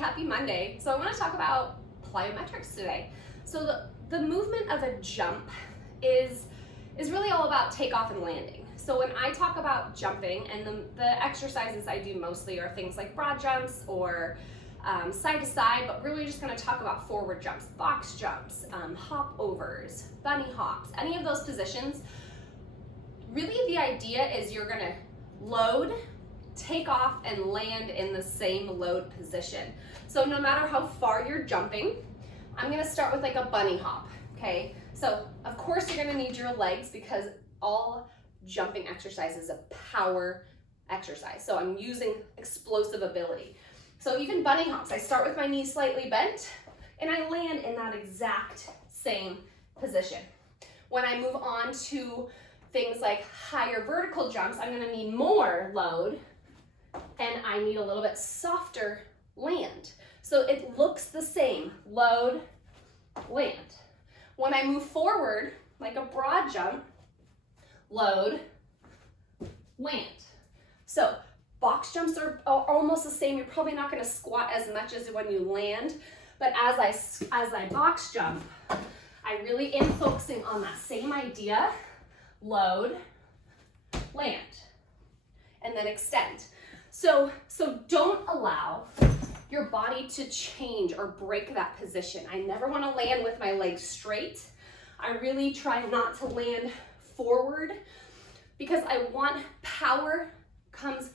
happy Monday. So I want to talk about plyometrics today. So the movement of a jump is really all about takeoff and landing. So when I talk about jumping, and the exercises I do mostly are things like broad jumps or side to side, but really just going to talk about forward jumps, box jumps, hop overs, bunny hops, any of those positions. Really the idea is you're going to load, take off, and land in the same load position. So no matter how far you're jumping, I'm going to start with like a bunny hop, okay? So of course you're going to need your legs because all jumping exercise is a power exercise. So I'm using explosive ability. So even bunny hops, I start with my knees slightly bent and I land in that exact same position. When I move on to things like higher vertical jumps, I'm going to need more load and I need a little bit softer land. So it looks the same, load, land. When I move forward, like a broad jump, load, land. So box jumps are almost the same. You're probably not going to squat as much as when you land, but as I box jump, I really am focusing on that same idea, load, land, and then extend. So don't allow your body to change or break that position. I never want to land with my legs straight. I really try not to land forward because I want power comes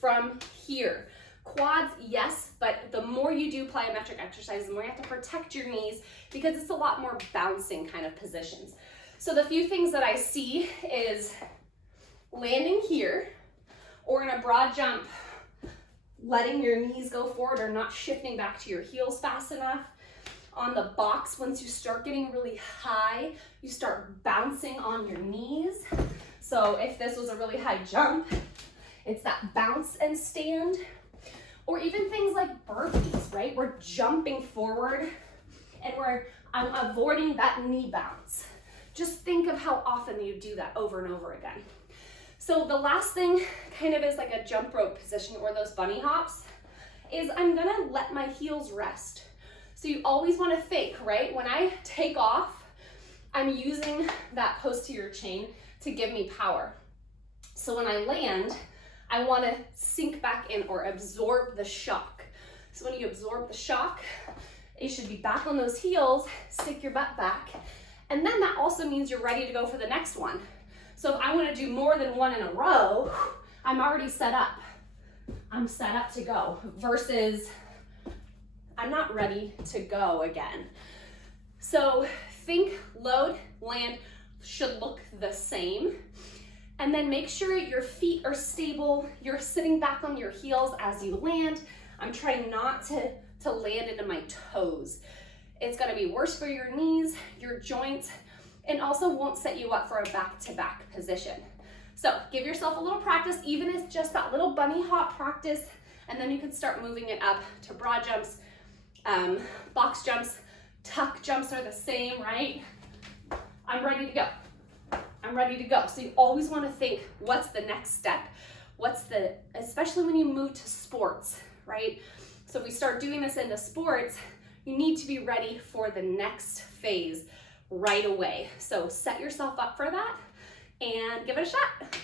from here. Quads, yes, but the more you do plyometric exercise, the more you have to protect your knees because it's a lot more bouncing kind of positions. So the few things that I see is landing here, or in a broad jump, letting your knees go forward or not shifting back to your heels fast enough. On the box, once you start getting really high, you start bouncing on your knees. So if this was a really high jump, it's that bounce and stand. Or even things like burpees, right? We're jumping forward and I'm avoiding that knee bounce. Just think of how often you do that over and over again. So the last thing kind of is like a jump rope position or those bunny hops is I'm gonna let my heels rest. So you always wanna think, right? When I take off, I'm using that posterior chain to give me power. So when I land, I wanna sink back in or absorb the shock. So when you absorb the shock, you should be back on those heels, stick your butt back, and then that also means you're ready to go for the next one. So if I want to do more than one in a row, I'm already set up. I'm set up to go versus I'm not ready to go again. So think load, land should look the same. And then make sure your feet are stable. You're sitting back on your heels as you land. I'm trying not to land into my toes. It's gonna be worse for your knees, your joints, and also won't set you up for a back-to-back position. So give yourself a little practice, even if it's just that little bunny hop practice, and then you can start moving it up to broad jumps, box jumps, tuck jumps are the same, right? I'm ready to go. I'm ready to go. So you always want to think, what's the next step? Especially when you move to sports, right? So if we start doing this into sports, you need to be ready for the next phase right away. So set yourself up for that and give it a shot.